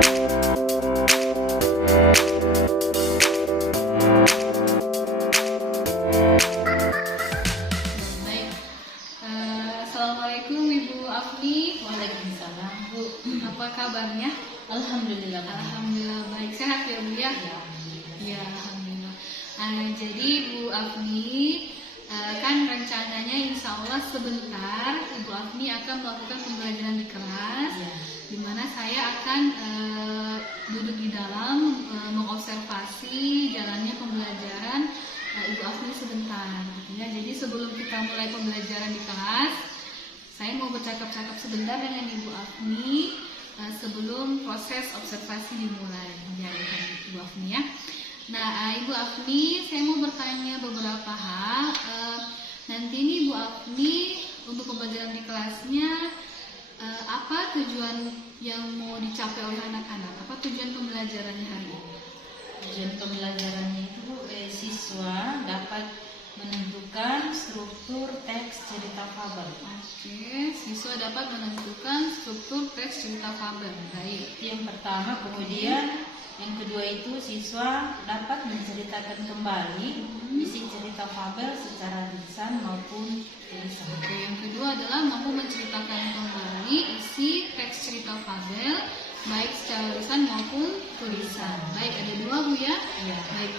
Assalamualaikum Ibu Afni. Waalaikumsalam, Bu. Apa kabarnya? Alhamdulillah. Alhamdulillah baik, sehat ya Bu ya? Ya, Ya, alhamdulillah. Jadi Bu Afni, kan rencananya insya Allah sebentar Ibu Afni akan melakukan pembelajaran di kelas, ya. di mana saya akan duduk di dalam mengobservasi jalannya pembelajaran Ibu Afni sebentar. Ya, jadi sebelum kita mulai pembelajaran di kelas, saya mau bercakap-cakap sebentar dengan Ibu Afni sebelum proses observasi dimulai. Jadi Ibu Afni ya. Nah, Ibu Afni, saya mau bertanya beberapa hal. Nanti ini Ibu Afni untuk pembelajaran di kelasnya, apa tujuan yang mau dicapai oleh anak-anak? Apa tujuan pembelajarannya hari ini? Tujuan pembelajarannya itu, siswa dapat menentukan struktur teks cerita fabel. Oke, siswa dapat menentukan struktur teks cerita fabel. Baik. Itu yang pertama. Kemudian yang kedua itu siswa dapat menceritakan kembali isi cerita fabel secara lisan maupun tulisan. Oke, yang kedua adalah mampu menceritakan kembali isi teks cerita fabel baik secara lisan maupun tulisan. Baik, ada dua Bu ya. Iya. Baik.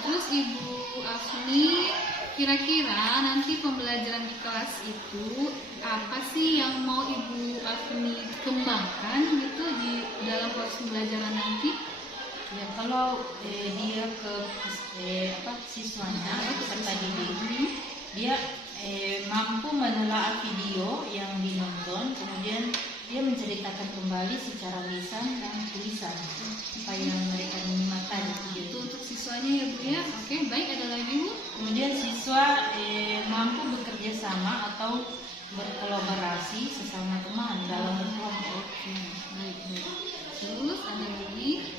Terus Ibu Afni, kira-kira nanti pembelajaran di kelas itu apa sih yang mau Ibu Afni kembangkan gitu di dalam proses pembelajaran nanti? Ya, kalau dia ke siswanya peserta didik, dia mampu menelaah video yang dinonton, kemudian dia menceritakan kembali secara lisan dan tulisan supaya mereka menyimakkan Itu untuk siswanya ya Bu ya. Oke, baik, ada lagi Bu? Kemudian siswa mampu bekerja sama atau berkolaborasi sesama teman dalam berkelompok. Oke, baik. Terus ada lagi?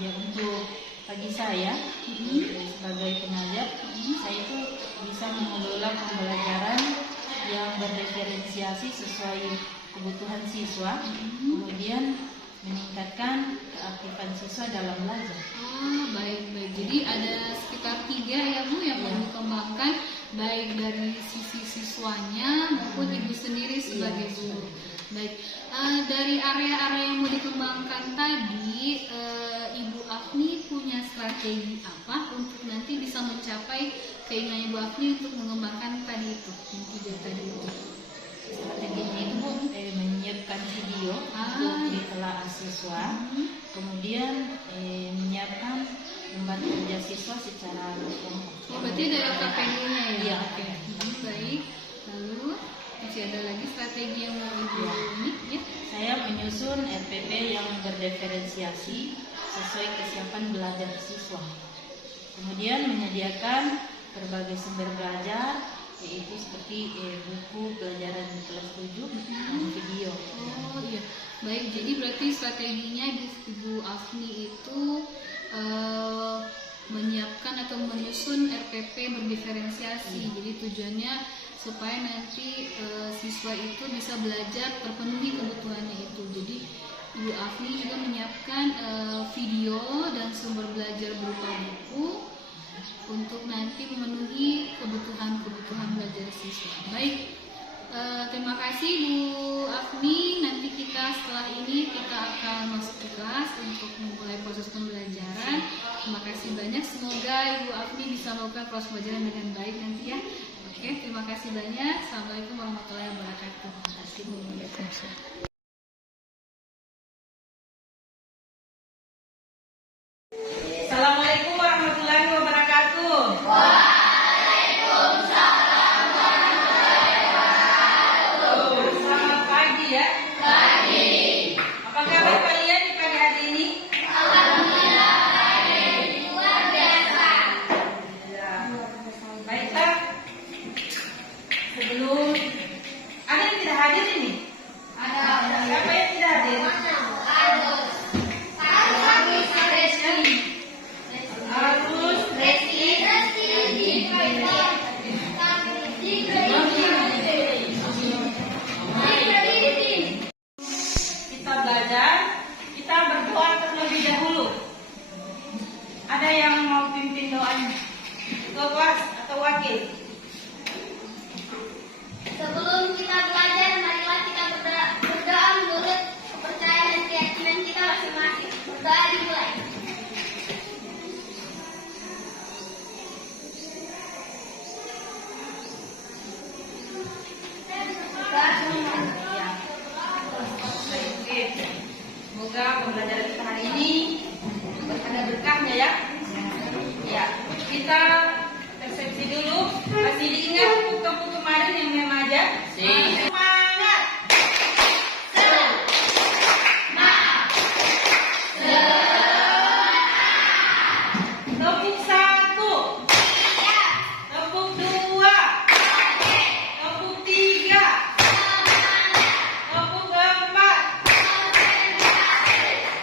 Ya, untuk bagi saya sebagai pengajar, saya itu bisa mengelola pembelajaran yang berdiferensiasi sesuai kebutuhan siswa, kemudian meningkatkan keaktifan siswa dalam belajar. Baik. Jadi ada sekitar 3 ya Bu yang perlu dikembangkan, baik dari sisi siswanya maupun Ibu sendiri sebagai guru. Baik, dari area-area yang mau dikembangkan tadi, Ibu Afni punya strategi apa untuk nanti bisa mencapai keinginan Ibu Afni untuk mengembangkan tadi itu, yang 3 tadi itu? Strateginya itu menyiapkan video untuk ditelaah siswa, kemudian menyiapkan lembar kerja siswa secara kelompok. Berarti ada LKPD-nya ya? Iya. Oke. Baik. Lalu masih ada lagi strategi yang mau Ibu ini ya? Saya menyusun RPP yang berdiferensiasi sesuai kesiapan belajar siswa. Kemudian menyediakan berbagai sumber belajar, yaitu seperti buku pelajaran di kelas 7 dan video. Oh iya, baik. Jadi berarti strateginya Ibu Afni itu menyiapkan atau menyusun RPP berdiferensiasi. Jadi tujuannya supaya nanti siswa itu bisa belajar terpenuhi kebutuhannya itu. Jadi Ibu Afni juga menyiapkan video dan sumber belajar berupa buku untuk nanti memenuhi kebutuhan belajar siswa. Baik, terima kasih Bu Afni. Nanti kita setelah ini kita akan masuk ke kelas untuk memulai proses pembelajaran. Terima kasih banyak. Semoga Ibu Afni bisa melakukan proses pembelajaran dengan baik nanti ya. Oke, terima kasih banyak. Assalamualaikum warahmatullahi wabarakatuh. Terima kasih Bu. Assalamualaikum warahmatullahi wabarakatuh. Waalaikumsalam warahmatullahi wabarakatuh. Selamat pagi ya. Pagi. Apa kabar kalian di pagi hari ini? Alhamdulillah baik. Luar biasa. Ya. Baiklah. Sebelum ada yang tidak hadir ini? Ada. Siapa yang tidak hadir? Agus. Agus. Kita belajar, kita berdoa terlebih dahulu. Ada yang mau pimpin doanya? Ketua kelas atau wakil? Sebelum kita belajar, marilah kita berdoa menurut kepercayaan dan keyakinan kita masing-masing. Berdoa dimulai. Semoga pembelajaran kita hari ini ada berkahnya ya. Ya, kita persepsi dulu. Masih diingat buku kemarin yang memaja? Semangat. Tepuk 1. Tepuk 2. Tepuk 3. Tepuk 4.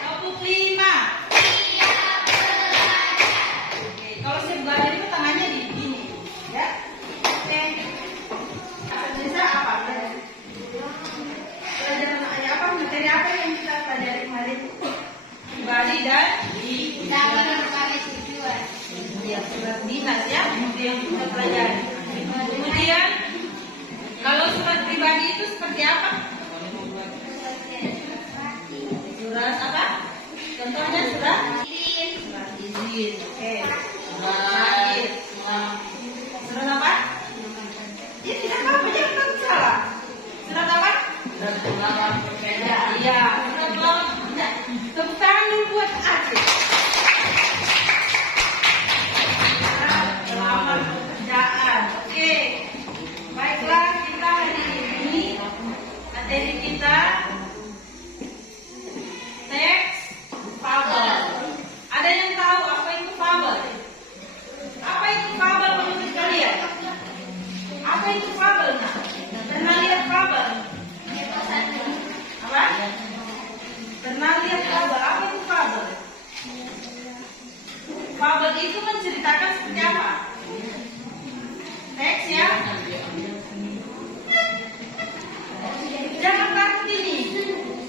Tepuk 5. Oke, kalau saya belajar itu tangannya di sini, ya. Oke. Bisa apa? Pelajaran apa? Materi apa yang kita pelajari kemarin? Pribadi dan ya, surat dinas ya, itu yang kita pelajari. Kemudian kalau surat pribadi itu seperti apa? Surat apa? Contohnya surat izin. Oke. Surat. Surat apa? Ya tidak apa-apa, jangan takut salah. Surat apa? Surat pelamar pekerjaan. Iya, surat pelamar pekerjaan. Tepuk tangan dulu buat Aceh. Surat pelamar pekerjaan. Oke. Baiklah, kita hari ini materi kita teks fabel. Ada yang tahu apa itu fabel? Apa itu fabel menurut kalian? Apa itu fabel? Pernah lihat fabel? Apa? Pernah lihat fabel? Apa itu fabel? Fabel itu menceritakan seperti apa? Teks ya. Jangan takut ini.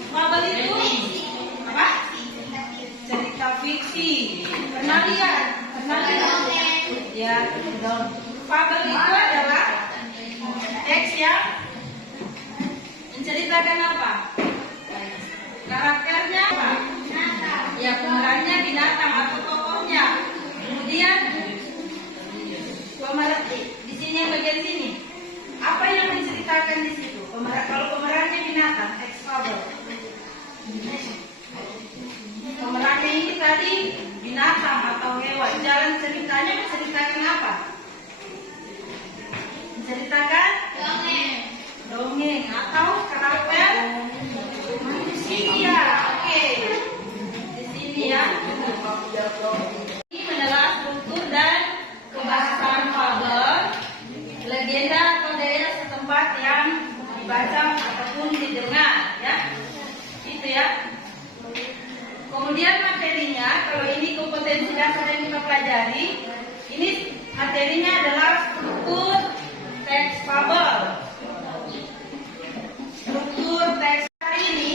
Fabel itu apa? Cerita fiksi. Pernah lihat? Pernah lihat? Ya, dong. Fabel itu adalah teks yang menceritakan apa? Karakternya apa? Ya, pemerannya binatang atau tokohnya. Kemudian pemeran di sini yang bagian sini. Apa yang menceritakan di situ? Kalau pemerannya binatang, teks fabel. Pemerannya ini tadi binatang atau hewan. Jalan ceritanya menceritakan apa? Menceritakan dongeng atau karakter manusia. Oke. Di sini ya. Ini adalah struktur dan kebahasan fabel, legenda atau daerah setempat yang dibaca ataupun didengar, ya. Itu ya. Kemudian materinya, kalau ini kompetensi dasar yang kita pelajari, ini materinya adalah struktur teks fabel. Struktur teks hari ini,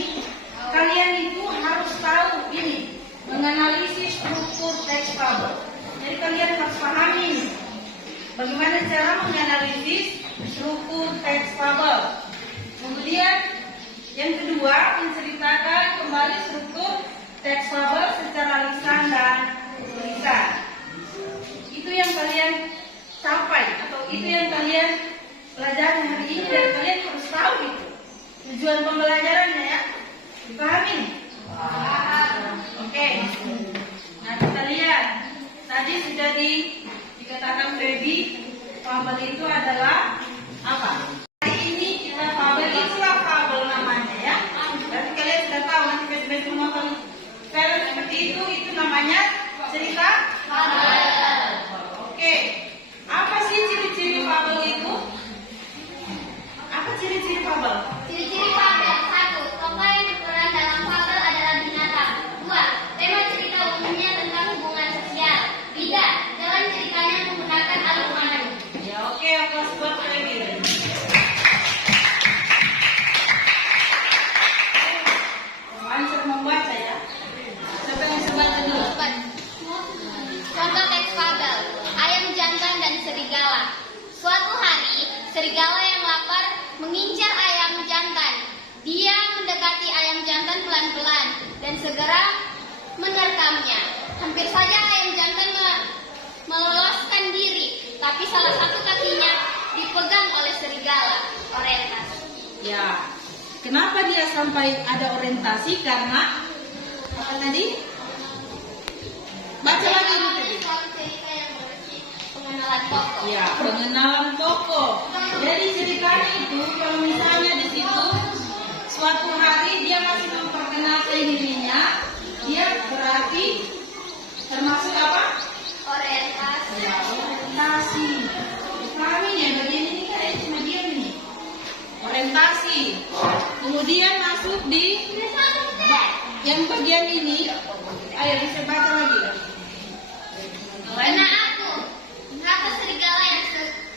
kalian itu harus tahu ini, menganalisis struktur teks fabel. Jadi kalian harus pahami ini, bagaimana cara menganalisis struktur teks fabel. Kemudian yang kedua, menceritakan kembali struktur teks fabel secara lisan dan tulisan. Itu yang kalian capai atau itu yang kalian pelajari hari ini dan kalian harus tahu itu. Tujuan pembelajarannya ya. Dipahami? Oke. Nah, kita lihat. Tadi sudah dikatakan Feby, fabel itu adalah apa? Hari ini kita fabel itulah fabel namanya ya. Berarti kalian sudah tahu nanti besok menonton film seperti itu namanya cerita fabel. Oke. Apa sih ciri-ciri fabel itu? Apa ciri-ciri fabel? Ciri-ciri fabel. 1. Tokoh yang berperan dalam fabel adalah binatang. 2. Tema cerita umumnya tentang hubungan sosial. 3. Jalan ceritanya menggunakan alur nada. Ya oke, kelas buat Feby. Lancar membaca ya. dan segera menerkamnya. Hampir saja ayam jantan meloloskan diri, tapi salah satu kakinya dipegang oleh serigala. Orientasi. Ya, kenapa dia sampai ada orientasi? Karena apa tadi? Baca lagi ini tadi. Suatu cerita yang berisi pengenalan pokok. Ya, pengenalan pokok. Jadi ceritanya itu kalau misalnya di situ suatu hari dia masih memperkenalkan dirinya, dia berarti termasuk apa? Orientasi. Ya, orientasi. Dipahami ya, bagian ini kan cuma diam nih. Orientasi. Kemudian masuk di yang bagian ini. Ayo bisa baca lagi. Karena aku, kata serigala yang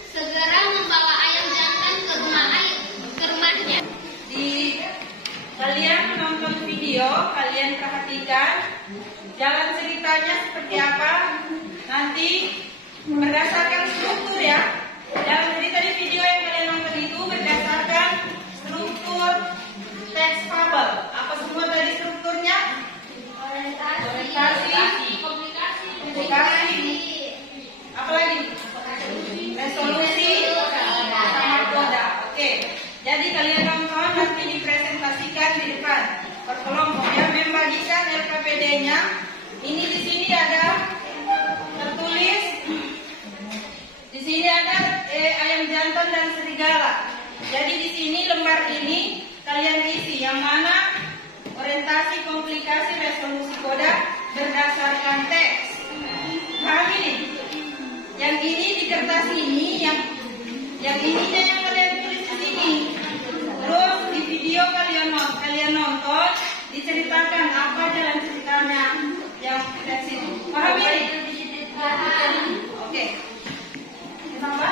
segera membawa ayam jantan ke rumahnya. Di kalian menonton video, kalian perhatikan jalan ceritanya seperti apa. Nanti berdasarkan struktur ya. Jalan cerita di video yang kalian nonton itu berdasarkan struktur teks fabel. Apa semua tadi strukturnya? Orientasi, komunikasi, apa lagi? Resolusi, sama koda. Oke. Jadi kalian nonton nanti dipresentasikan di depan berkelompok ya, membagikan LKPD-nya. Ini di sini ada tertulis. Di sini ada ayam jantan dan serigala. Jadi di sini lembar ini kalian isi yang mana orientasi, komplikasi, resolusi koda berdasarkan teks. Paham ini? Yang ini di kertas ini, yang ininya yang kalian tulis di sini. Terus di video kalian nonton diceritakan apa jalan ceritanya yang di sini. Paham ini? Oke. Kenapa?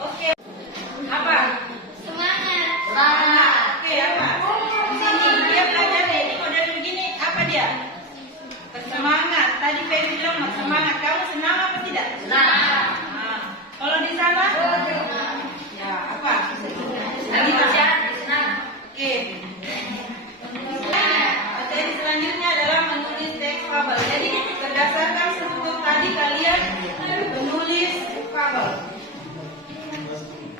Oke. Apa? Semangat. Oke, apa? Di sini dia belajar ini model begini. Apa dia? Bersemangat. Tadi Feli bilang bersemangat. Kamu senang apa tidak? Senang. Kalau di sana? Ya, apa? Tadi baca senang. Oke. Materi selanjutnya adalah menulis teks fabel. Jadi berdasarkan struktur tadi kalian menulis fabel.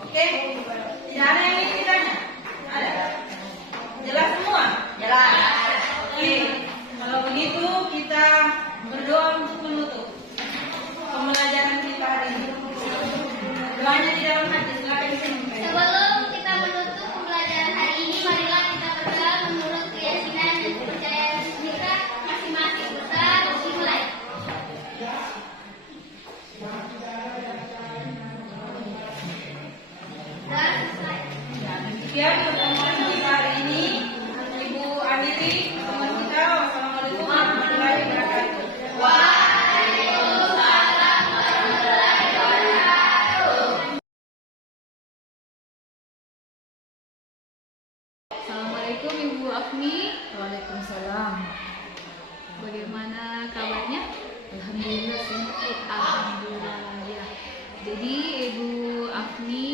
Oke? Tidak ada yang ingin ditanya? Ada? Jelas semua? Jelas. Oke. Kalau begitu kita berdoa untuk menutup pembelajaran kita hari ini. Doanya di dalam hati. Silakan sini. Sebelum kita menutup pembelajaran hari ini, marilah kita berdoa menurut keyakinan dan kepercayaan kita masing-masing. Kita dimulai. Dan selesai. Demikian pertemuan kita hari ini. Ibu akhiri pertemuan kita. Wassalamualaikum warahmatullahi wabarakatuh. Assalamualaikum Ibu Afni. Waalaikumsalam. Bagaimana kabarnya? Alhamdulillah sehat. Alhamdulillah ya. Jadi Ibu Afni,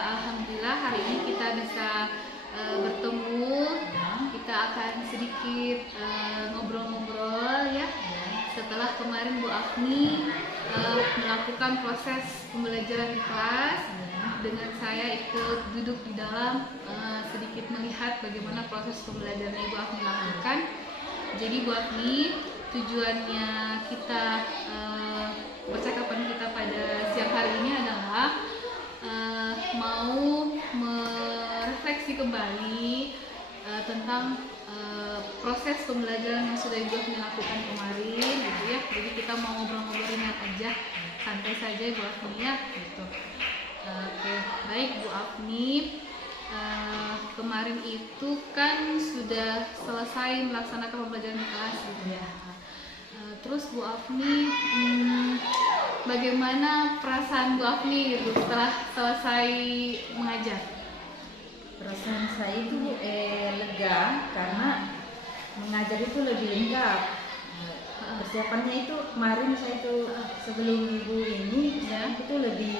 alhamdulillah hari ini kita bisa bertemu. Kita akan sedikit ngobrol-ngobrol ya. Setelah kemarin Bu Afni melakukan proses pembelajaran di kelas, dengan saya ikut duduk di dalam sedikit melihat bagaimana proses pembelajaran Ibu Afni lakukan. Jadi Bu Afni, tujuannya kita percakapan kita pada siang hari ini adalah mau merefleksi kembali tentang proses pembelajaran yang sudah Ibu Afni lakukan kemarin gitu ya. Jadi kita mau ngobrol-ngobrol ringan aja, santai saja Bu Afni ya gitu. Oke, baik Bu Afni. Kemarin itu kan sudah selesai melaksanakan pembelajaran di kelas gitu ya. Terus Bu Afni, bagaimana perasaan Bu Afni gitu setelah selesai mengajar? Perasaan saya itu lega karena mengajar itu lebih lengkap. Persiapannya itu kemarin saya itu sebelum ibu ini saya itu lebih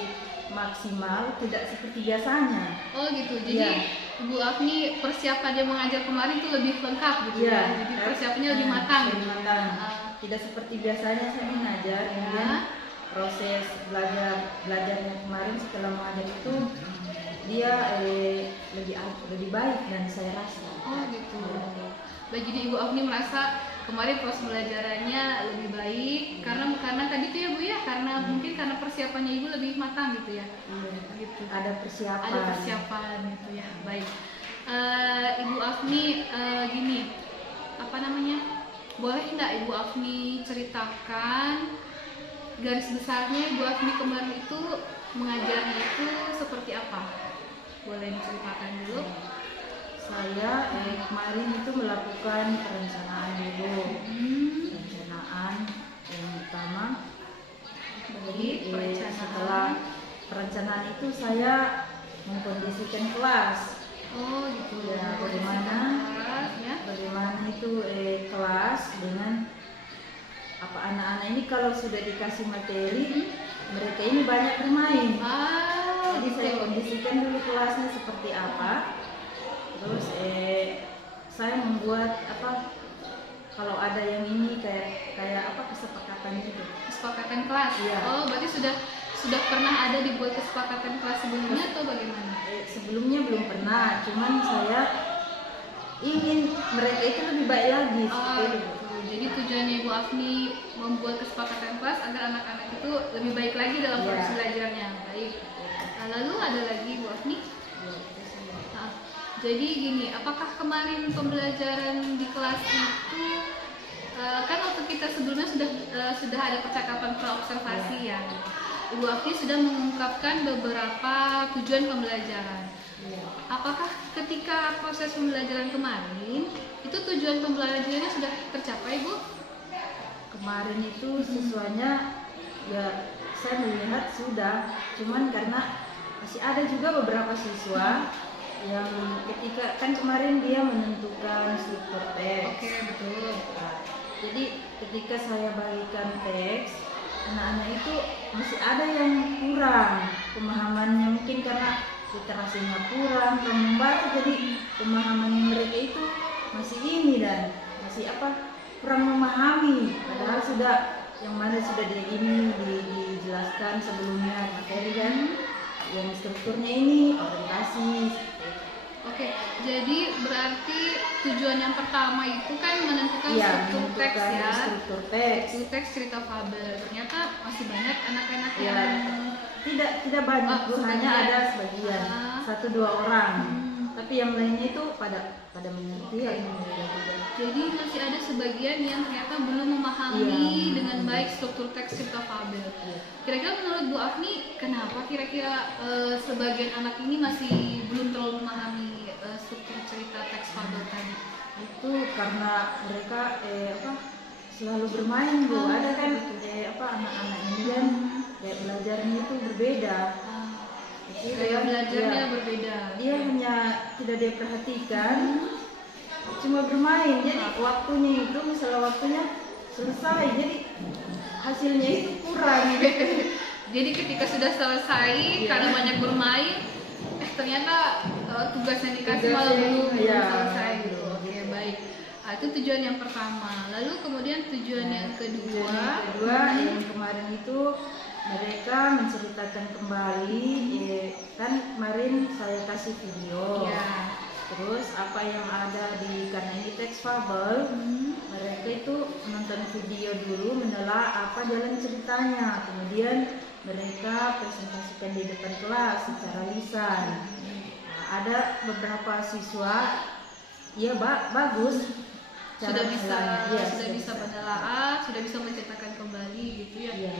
maksimal, tidak seperti biasanya. Oh gitu, jadi Bu Afni persiapannya mengajar kemarin itu lebih lengkap gitu ya. Jadi persiapannya lebih matang. Lebih matang. Tidak seperti biasanya saya mengajar, kemudian proses belajarnya kemarin setelah mengajar itu dia lebih baik dan saya rasa. Oh gitu. Baik, jadi Ibu Afni merasa kemarin proses belajarannya lebih baik karena tadi tuh ya Bu ya, karena mungkin karena persiapannya Ibu lebih matang gitu ya. Gitu. Ada persiapan. Ada persiapan gitu ya. Baik. Ibu Afni gini, apa namanya? Boleh nggak Ibu Afni ceritakan garis besarnya Ibu Afni kemarin itu mengajarnya itu seperti apa? Boleh diceritakan dulu? Saya kemarin itu melakukan perencanaan dulu. Perencanaan yang pertama. Jadi setelah perencanaan itu saya mengkondisikan kelas. Oh gitu Ya, bagaimana itu kelas dengan apa anak-anak ini kalau sudah dikasih materi mereka ini banyak bermain. Jadi saya kondisikan dulu kelasnya seperti apa. Terus saya membuat apa kalau ada yang ini kayak apa kesepakatan gitu. Kesepakatan kelas. Iya. Oh, berarti sudah pernah ada dibuat kesepakatan kelas sebelumnya atau bagaimana? Sebelumnya belum pernah, cuman saya ingin mereka itu lebih baik lagi. Gitu. Jadi tujuannya Ibu Afni membuat kesepakatan kelas agar anak-anak itu lebih baik lagi dalam proses belajarnya. Baik. Lalu ada lagi Bu Afni? Jadi gini, apakah kemarin pembelajaran di kelas itu kan waktu kita sebelumnya sudah ada percakapan praobservasi ya. Ibu Afni sudah mengungkapkan beberapa tujuan pembelajaran. Apakah ketika proses pembelajaran kemarin itu tujuan pembelajarannya sudah tercapai, Bu? Kemarin itu siswanya ya saya melihat sudah, cuman karena masih ada juga beberapa siswa yang ketika kan kemarin dia menentukan struktur teks. Oke, betul. Nah, jadi ketika saya bagikan teks, anak-anak itu masih ada yang kurang pemahamannya, mungkin karena literasinya kurang, membaca, jadi pemahaman mereka itu masih ini dan masih kurang memahami, padahal sudah yang mana sudah dijelaskan sebelumnya materi kan, yang strukturnya ini orientasi. Oke, jadi berarti tujuan yang pertama itu kan menentukan Iya, struktur teks ya. struktur teks. Struktur teks cerita fabel. Ternyata masih banyak anak-anak Ya, yang tidak banyak, Oh, Bu, hanya sebagian. ada sebagian, Ah. 1-2 orang. Tapi yang lainnya itu pada mengerti ya. jadi masih ada sebagian yang ternyata belum memahami Iya. dengan baik struktur teks cerita fabel. Iya. Kira-kira menurut Bu Afni, kenapa kira-kira sebagian anak ini masih belum terlalu memahami struktur cerita teks fabel tadi? Itu karena mereka selalu bermain, Bu. Ada kan anak-anak ini kan kayak belajarnya itu berbeda. Jadi Gaya belajarnya dia- berbeda. Dia hanya tidak dia perhatikan, cuma bermain. Jadi waktunya itu misalnya waktunya selesai, jadi hasilnya itu kurang. Jadi ketika sudah selesai, Iya. karena banyak bermain, ternyata tugas yang dikasih malah Tugasnya, belum iya. selesai gitu. Oke, baik. Itu tujuan yang pertama. Lalu kemudian tujuan yang kedua. Kedua, yang kemarin itu mereka menceritakan kembali, kan kemarin saya kasih video. Ya. Terus apa yang ada karena ini teks fabel, mereka itu menonton video dulu, menelaah apa jalan ceritanya, kemudian mereka presentasikan di depan kelas secara lisan. Nah, ada beberapa siswa, ya bagus, Sudah bisa Iya, sudah bisa menelaah, sudah bisa menceritakan kembali gitu ya. Iya.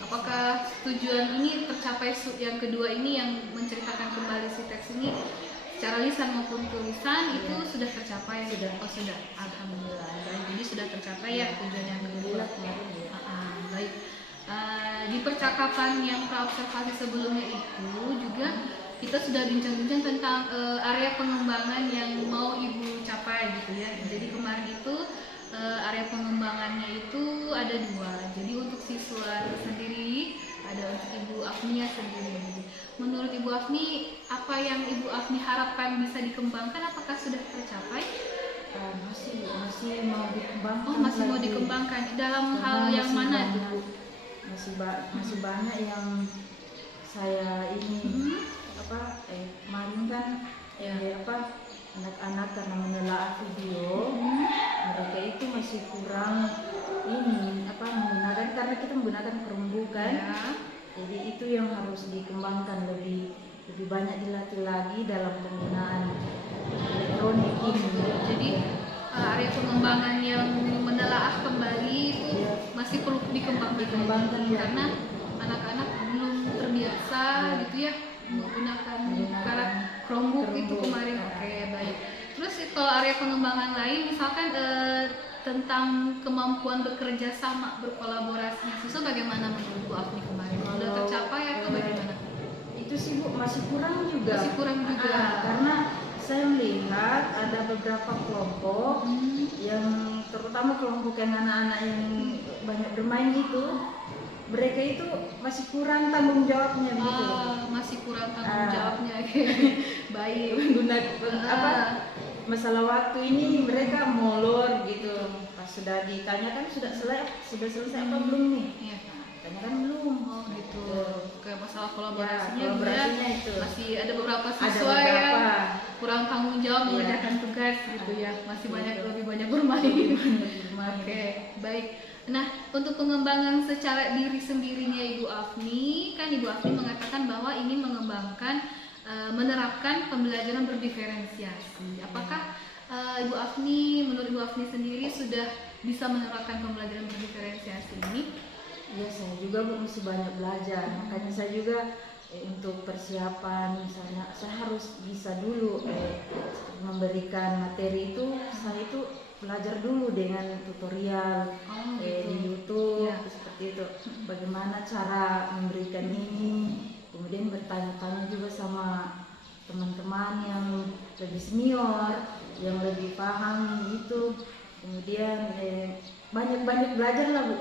Apakah tujuan ini tercapai yang kedua ini yang menceritakan kembali si teks ini secara lisan maupun tulisan itu sudah tercapai? Sudah. Oh, sudah. Alhamdulillah. Baik, jadi sudah tercapai ya tujuan yang kedua. Baik. Di percakapan yang praobservasi sebelumnya itu juga kita sudah bincang-bincang tentang area pengembangan yang mau Ibu capai gitu ya. Jadi kemarin itu area pengembangannya itu ada 2. Jadi untuk siswa sendiri, ada untuk Ibu Afnia sendiri. Menurut Ibu Afni, apa yang Ibu Afni harapkan bisa dikembangkan? Apakah sudah tercapai? Masih mau dikembangkan. Oh, masih mau lagi. dikembangkan. Dalam Karena hal yang masih mana banyak- itu, Bu? masih banyak yang saya ini kemarin kan anak-anak karena menelaah video, mereka itu masih kurang ini menggunakan, karena kita menggunakan Chromebook kan. Ya. Jadi itu yang harus dikembangkan, lebih banyak dilatih lagi dalam penggunaan elektronik ini. Jadi area pengembangan yang menelaah kembali itu masih perlu dikembangkan ya. karena anak-anak belum terbiasa gitu ya menggunakan karena Chromebook itu kemarin. Oke, baik. Terus kalau area pengembangan lain misalkan tentang kemampuan bekerja sama, berkolaborasi siswa, bagaimana menurut Bu Afni kemarin? Sudah tercapai atau bagaimana? Itu sih, Bu, masih kurang juga. Masih kurang juga. Karena saya melihat ada beberapa kelompok yang, terutama kelompok yang anak-anak yang banyak bermain itu, mereka itu masih kurang tanggung jawabnya gitu. Masih kurang tanggung jawabnya. Baik. Menggunakan masalah waktu ini mereka molor gitu. Pas sudah ditanyakan sudah selesai apa belum nih? Iya. Tanyakan belum. Oh gitu. Kayak masalah kolaborasinya, Ya, kolaborasinya ya, itu. masih ada beberapa Ada siswa beberapa. yang kurang tanggung jawab Iya. mengerjakan tugas gitu ya. Masih lebih banyak bermain. Oke, baik. Nah, untuk pengembangan secara diri sendirinya Ibu Afni, kan Ibu Afni mengatakan bahwa ingin mengembangkan menerapkan pembelajaran berdiferensiasi. Apakah Ibu Afni, menurut Ibu Afni sendiri sudah bisa menerapkan pembelajaran berdiferensiasi ini? Iya, saya juga, Bu, masih banyak belajar. Makanya saya juga untuk persiapan, misalnya saya harus bisa dulu memberikan materi itu, saya itu belajar dulu dengan tutorial gitu. di YouTube Ya. seperti itu. Bagaimana cara memberikan ini, kemudian bertanya-tanya juga sama teman-teman yang lebih senior, yang lebih paham itu. Kemudian banyak-banyak belajar lah Bu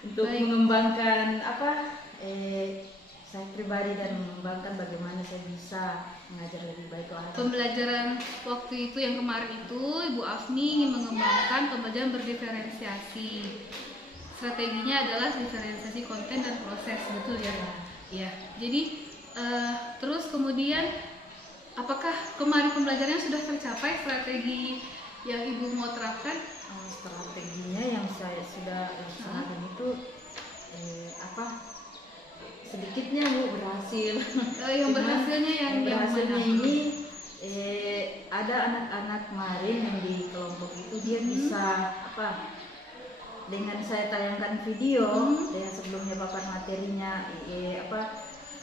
untuk Baik. mengembangkan saya pribadi dan mengembangkan bagaimana saya bisa mengajar lebih baik lagi. Pembelajaran waktu itu yang kemarin itu Ibu Afni ingin mengembangkan pembelajaran berdiferensiasi. Strateginya adalah diferensiasi konten dan proses, betul ya? Iya. Jadi terus kemudian apakah kemarin pembelajarannya sudah tercapai strategi yang Ibu mau terapkan? Strateginya yang saya sudah laksanakan itu sedikitnya Bu berhasil. Yang berhasilnya yang berhasilnya mana? ini ada anak-anak kemarin yang di kelompok itu dia bisa dengan saya tayangkan video dengan sebelumnya papan materinya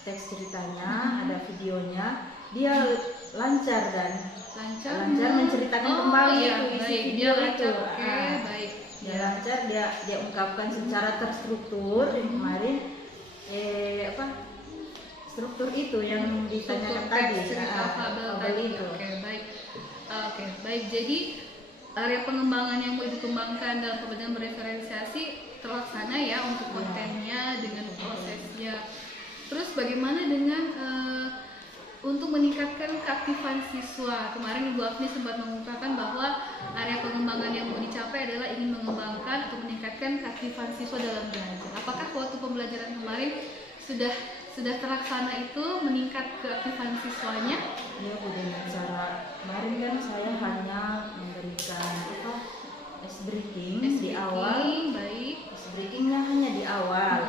teks ceritanya ada videonya, dia lancar Lancar menceritakan oh, kembali iya, itu isi baik. video Dia lancar. itu. Oke, baik. Dia lancar, dia ungkapkan secara terstruktur yang kemarin struktur itu yang ditanyakan tadi cerita fabel fabel tadi. itu. Oke, baik. Jadi area pengembangan yang mau dikembangkan dalam pembelajaran berdiferensiasi terlaksana ya untuk kontennya dengan prosesnya. Terus bagaimana dengan untuk meningkatkan keaktifan siswa? Kemarin Ibu Afni sempat mengungkapkan bahwa area pengembangan yang mau dicapai adalah ingin mengembangkan atau meningkatkan keaktifan siswa dalam belajar. Apakah waktu pembelajaran kemarin sudah terlaksana itu meningkat keaktifan siswanya? Ya Bu, dengan cara kemarin kan saya hanya memberikan ice breaking di awal. Baik. Ice breakingnya hanya di awal.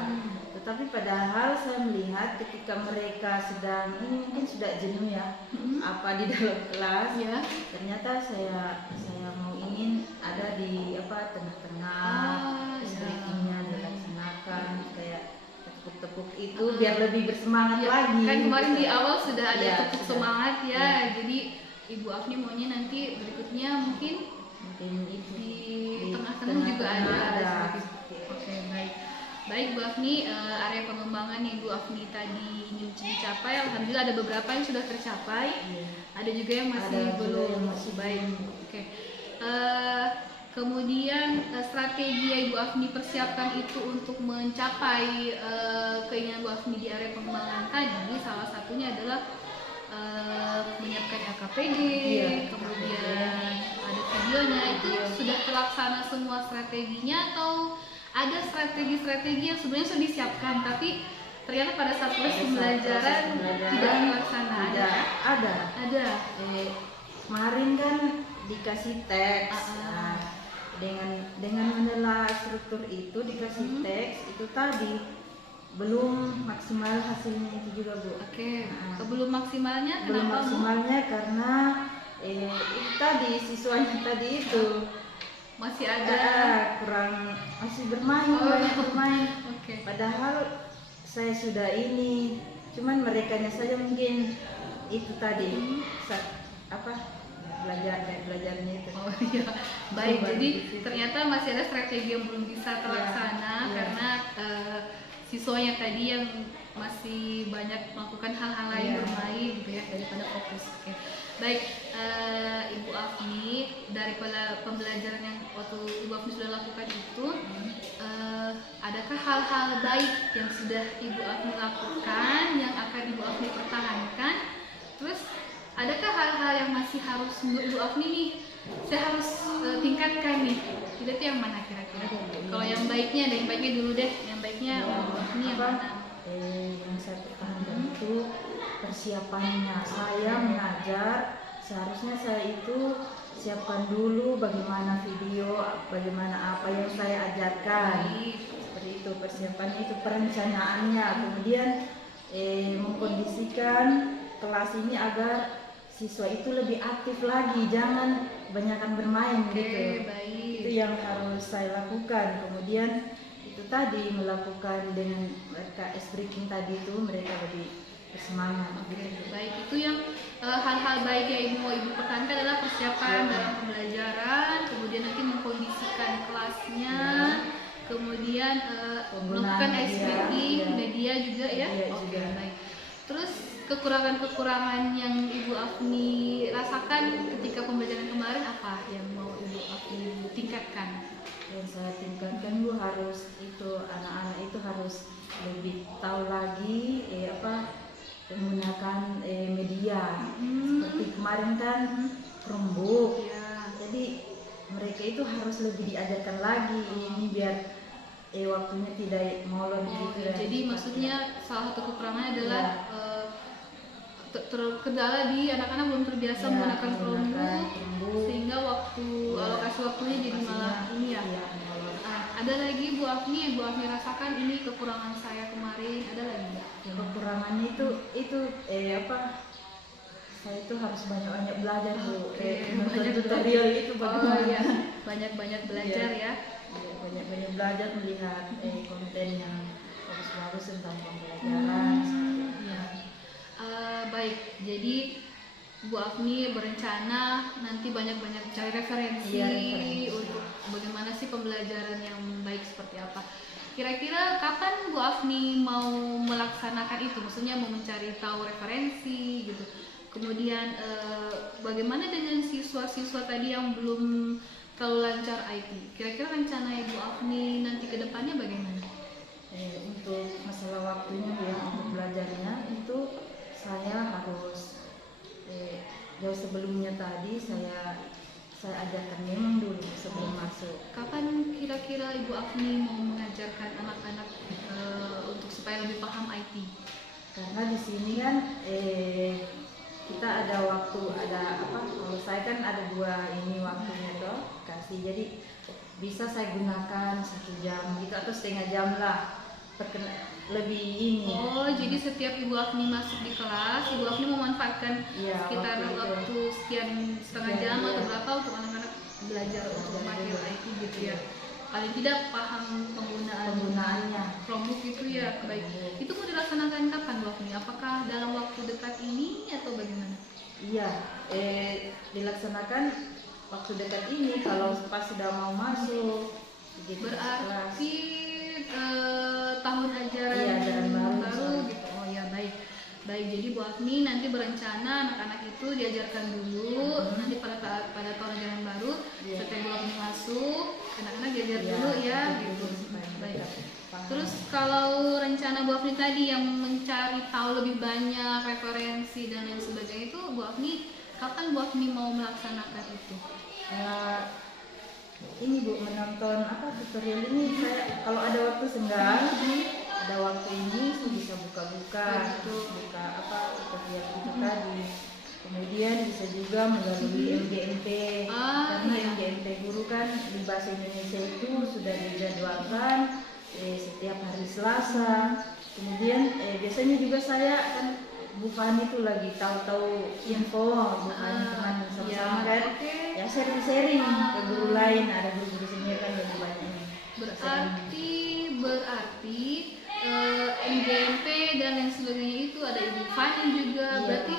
Tetapi padahal saya melihat ketika mereka sedang ini mungkin sudah jenuh ya di dalam kelas. Ya. Ternyata saya mau ingin ada di tengah-tengah ice breakingnya dilaksanakan kayak tepuk-tepuk itu biar lebih bersemangat Ya, lagi. kan kemarin di awal sudah ada Ya, tepuk sudah. semangat ya. Ya. Jadi Ibu Afni maunya nanti berikutnya mungkin itu di tengah-tengah juga ada. Oke, baik. Baik Bu Afni, area pengembangan yang Bu Afni tadi ingin dicapai, alhamdulillah ada beberapa yang sudah tercapai. Iya. Ada juga yang masih Ada juga belum. yang masih baik. belum. Oke. Kemudian strategi yang Ibu Afni persiapkan itu untuk mencapai keinginan Bu Afni di area pengembangan tadi, salah satunya adalah menyiapkan LKPD, Iya. kemudian ada videonya. Itu sudah terlaksana semua strateginya atau ada strategi-strategi yang sebenarnya sudah disiapkan tapi ternyata pada saat proses pembelajaran tidak terlaksana? Ada. Kemarin kan dikasih teks. Nah, dengan menelaah struktur itu dikasih teks itu tadi belum maksimal hasilnya itu juga Bu. Oke. Belum maksimalnya Belum kenapa Bu? maksimalnya karena itu tadi siswanya tadi itu Masih ada. kurang masih bermain. Oke. Padahal saya sudah ini, cuman merekanya saja mungkin itu tadi belajarnya itu. Oh iya, baik. Coba Jadi di situ. ternyata masih ada strategi yang belum bisa terlaksana Iya. karena siswanya tadi yang masih banyak melakukan hal-hal lain Iya. bermain gitu ya daripada fokus. Oke. Baik, Ibu Afni, dari pembelajaran yang waktu Ibu Afni sudah lakukan itu, adakah hal-hal baik yang sudah Ibu Afni lakukan yang akan Ibu Afni pertahankan? Terus adakah hal-hal yang masih harus menurut Ibu Afni nih saya harus tingkatkan nih? Itu yang mana kira-kira? Kalau yang baiknya dulu deh. Yang baiknya Ibu Afni yang mana? Yang saya pertahankan itu persiapannya. Saya mengajar, seharusnya saya itu siapkan dulu bagaimana video, bagaimana apa yang saya ajarkan. Seperti itu persiapannya, itu perencanaannya. Kemudian mengkondisikan kelas ini agar siswa itu lebih aktif lagi, jangan kebanyakan bermain gitu. Baik. Itu yang harus saya lakukan. Kemudian itu tadi melakukan dengan mereka ice breaking tadi itu mereka lebih bersemangat. Oke, baik, itu yang hal-hal baik yang ibu mau ibu pertahankan adalah persiapan dalam pembelajaran, kemudian nanti mengkondisikan kelasnya, kemudian melakukan Penggunaan ice media, breaking, media juga ya. Media Oke, juga. baik. Terus kekurangan-kekurangan yang Ibu Afni rasakan ketika pembelajaran kemarin apa yang mau Ibu Afni tingkatkan? Yang saya tingkatkan Bu, harus itu anak-anak itu harus lebih tahu lagi menggunakan media. Seperti kemarin kan Chromebook. Ya. Jadi mereka itu harus lebih diajarkan lagi ini biar waktunya tidak molor Oh, gitu. ya, jadi maksudnya salah satu kekurangannya adalah terkendala di anak-anak belum terbiasa Ya, menggunakan menggunakan Chromebook, Chromebook. sehingga waktu Ya. alokasi waktunya jadi malah ini ya. molor. Ada lagi Bu Afni yang Bu Afni rasakan ini kekurangan saya kemarin, ada lagi nggak? Kekurangannya itu saya itu harus banyak-banyak belajar Bu. Oke, Nonton banyak tutorial itu Oh bagaimana. ya, banyak-banyak belajar ya. Iya, banyak-banyak belajar melihat konten yang bagus-bagus tentang pembelajaran. Ya. Baik, jadi Bu Afni berencana nanti banyak-banyak cari referensi, Iya, referensi. untuk bagaimana sih pembelajaran yang baik seperti apa. Kira-kira kapan Bu Afni mau melaksanakan itu? Maksudnya mau mencari tahu referensi gitu. Kemudian bagaimana dengan siswa-siswa tadi yang belum terlalu lancar IT? Kira-kira rencana Ibu Afni nanti ke depannya bagaimana? Untuk masalah waktunya ya untuk belajarnya itu saya harus jauh sebelumnya tadi saya ajarkan memang dulu sebelum masuk. Kapan kira-kira Ibu Afni mau mengajarkan anak-anak untuk supaya lebih paham IT? Karena di sini kan kita ada waktu, kalau saya kan ada 2 ini waktunya toh kasih, jadi bisa saya gunakan 1 jam gitu atau setengah jam lah, lebih ini. Oh, jadi setiap Ibu Afni masuk di kelas, Ibu Afni memanfaatkan Iya, sekitar waktu itu. waktu sekian setengah Iya, jam iya. atau berapa untuk anak-anak belajar untuk memakai IT gitu ya. Paling tidak paham Penggunaannya. Chromebook itu ya. Baik. Itu mau dilaksanakan kapan Bu Afni? Apakah dalam waktu dekat ini atau bagaimana? Iya, dilaksanakan waktu dekat ini kalau pas sudah mau masuk. Begitu, Berarti tahun ajaran, Iya, ajaran baru. gitu. Oh ya, baik. Baik, jadi Bu Afni nanti berencana anak-anak itu diajarkan dulu, nanti pada tahun ajaran baru, Iya. setelah Bu Afni masuk, anak-anak diajar Iya, dulu ya, betul, gitu. supaya Baik. mereka paham. Terus kalau rencana Bu Afni tadi yang mencari tahu lebih banyak referensi dan lain sebagainya itu, Bu Afni kapan Bu Afni mau melaksanakan itu? Ini Bu, menonton tutorial ini saya kalau ada waktu senggang, ada waktu ini saya bisa buka-buka, buka tutorial itu tadi. Kemudian bisa juga melalui MGMP, karena iya. MGMP guru kan di bahasa Indonesia itu sudah dijadwalkan setiap hari Selasa. Kemudian biasanya juga saya kan Bu Fani itu lagi tahu-tahu info, Bu Fani teman sama-sama kan. Oke. Ya sharing ke guru lain, ada guru-guru senior kan lebih banyak ini. Berarti MGMP dan lain sebagainya itu ada Ibu Fani juga. Iya. Berarti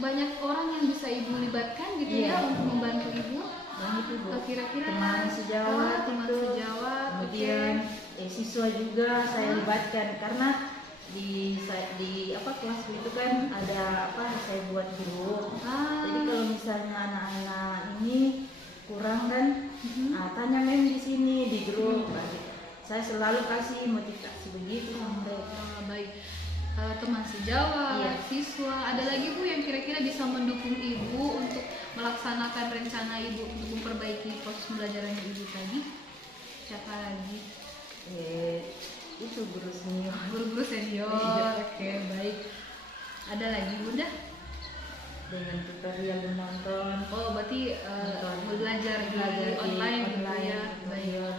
banyak orang yang bisa Ibu libatkan gitu Iya. ya untuk membantu Ibu. Dan itu Bu, Kira-kira teman sejawat teman itu. sejawat. Kemudian siswa juga saya libatkan karena di kelasku itu kan ada saya buat grup. Jadi kalau misalnya anak-anak ini kurang kan, tanya di sini di grup. Saya selalu kasih motivasi begitu sama mereka. Baik. Teman sejawat, Iya. siswa, ada lagi Bu yang kira-kira bisa mendukung Ibu untuk melaksanakan rencana Ibu untuk memperbaiki proses pembelajaran Ibu tadi? Siapa lagi? Itu guru senior. Guru-guru senior. Iya. Oke, baik. Ada lagi Bunda? Dengan tutorial menonton. Oh, berarti Nonton. belajar di online gitu ya. Baik.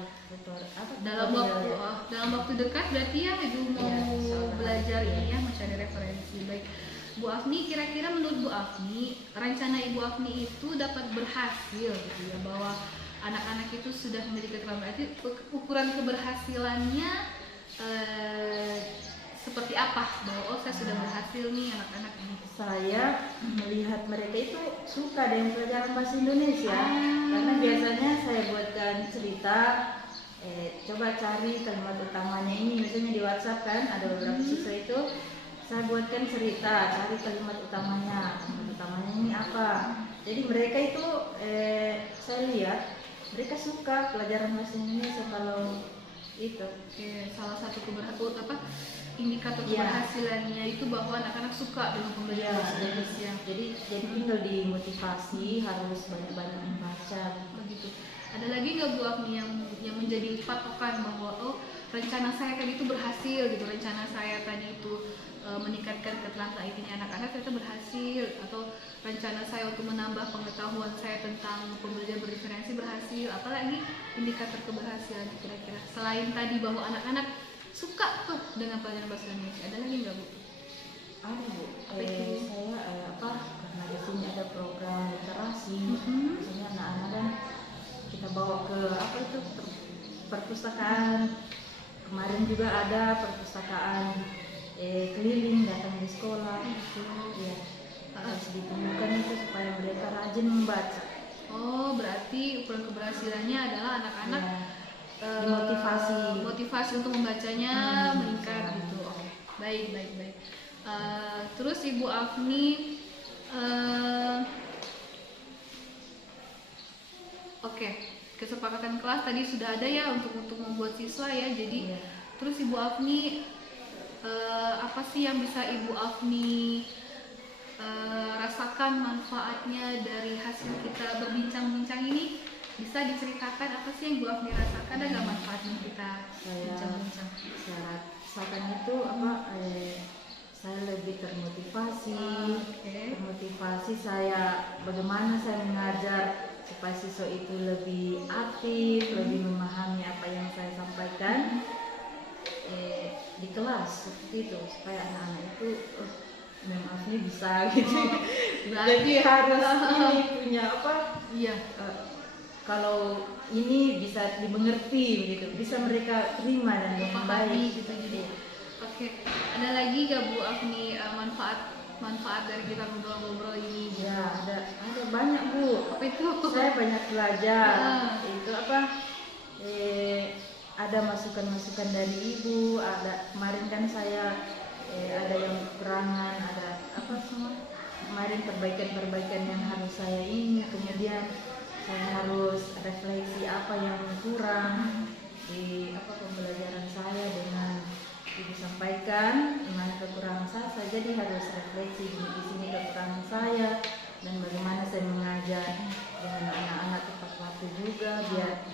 Dalam waktu dekat berarti ya Ibu mau Iya, insyaallah. belajar ini ya, mencari referensi. Baik. Bu Afni, kira-kira menurut Bu Afni, rencana Ibu Afni itu dapat berhasil gitu ya, bahwa anak-anak itu sudah memiliki keterampilan IT, ukuran keberhasilannya seperti apa bahwa oh saya sudah berhasil nih anak-anak ini? Saya melihat mereka itu suka dengan pelajaran bahasa Indonesia, karena biasanya saya buatkan cerita, coba cari kalimat utamanya ini, misalnya di WhatsApp kan ada beberapa siswa itu, saya buatkan cerita, cari kalimat utamanya ini apa. Jadi mereka itu saya lihat mereka suka pelajaran bahasa Indonesia kalau itu. Oke, salah satu indikator Iya. keberhasilannya itu bahwa anak-anak suka dengan pembelajaran bahasa Indonesia. Jadi tinggal dimotivasi, harus banyak-banyak membaca. Begitu. Ada lagi nggak Bu Afni yang menjadi patokan bahwa oh rencana saya tadi itu berhasil gitu, rencana saya tadi itu meningkatkan keterampilan IT-nya anak-anak ternyata berhasil, atau rencana saya untuk menambah pengetahuan saya tentang pembelajaran berdiferensi berhasil. Apalagi indikator keberhasilan kira-kira selain tadi bahwa anak-anak suka tuh dengan pelajaran bahasa Indonesia, ada lagi nggak Bu? Ada Bu, Apa itu? saya karena di sini ada program literasi, misalnya anak-anak kan kita bawa ke perpustakaan. Kemarin juga ada perpustakaan keliling datang di sekolah, ya harus ditemukan itu supaya mereka rajin membaca. Oh, berarti ukuran keberhasilannya adalah anak-anak motivasi untuk membacanya meningkat gitu. Oke, baik. Terus Ibu Afni, oke, kesepakatan kelas tadi sudah ada ya untuk membuat siswa ya. Jadi terus Ibu Afni, apa sih yang bisa Ibu Afni rasakan manfaatnya dari hasil kita berbincang-bincang ini? Bisa diceritakan apa sih yang Bu Afni rasakan, ada nggak manfaatnya kita bincang-bincang? Saya rasakan itu saya lebih termotivasi, termotivasi saya bagaimana saya mengajar supaya siswa itu lebih aktif, lebih memahami apa yang saya sampaikan di kelas seperti itu, supaya anak-anak itu maafnya bisa gitu. Jadi harus ini punya apa? Iya. Kalau ini bisa dimengerti gitu, bisa mereka terima dan dengan baik gitu. Jadi oke, ada lagi gak Bu Afni manfaat dari kita ngobrol-ngobrol ini? Ya, ada banyak Bu. Apa itu? Saya banyak belajar. Itu apa? Ada masukan-masukan dari Ibu. Ada kemarin kan saya ada yang kekurangan, ada apa semua. Kemarin perbaikan yang harus saya ini, kemudian saya harus refleksi apa yang kurang di pembelajaran saya dengan Ibu sampaikan dengan kekurangan saya jadi harus refleksi di sini kekurangan saya dan bagaimana saya mengajar dengan anak-anak tepat waktu juga, biar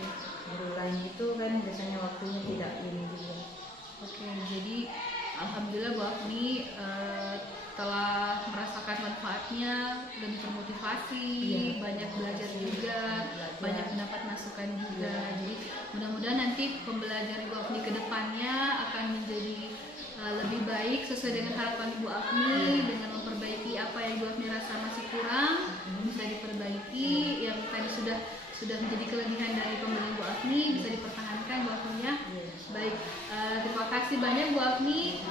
guru lain itu kan biasanya waktunya tidak ini juga. Oke, jadi alhamdulillah Bu Afni telah merasakan manfaatnya dan termotivasi, banyak belajar juga, banyak mendapat masukan juga. Jadi mudah-mudahan nanti pembelajaran Bu Afni ke depannya akan menjadi lebih baik sesuai dengan harapan Ibu Afni, dengan memperbaiki apa yang Ibu Afni rasa masih kurang, bisa diperbaiki, yang tadi sudah menjadi kelebihan dari pembelajaran Bu Afni bisa dipertahankan Bu Afni-nya. Baik, terima kasih banyak Bu Afni.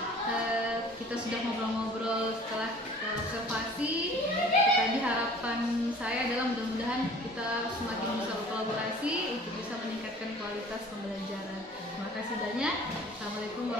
Kita sudah ngobrol-ngobrol setelah observasi. Tadi harapan saya adalah mudah-mudahan kita semakin bisa berkolaborasi untuk bisa meningkatkan kualitas pembelajaran. Terima kasih banyak. Assalamualaikum warahmatullahi wabarakatuh.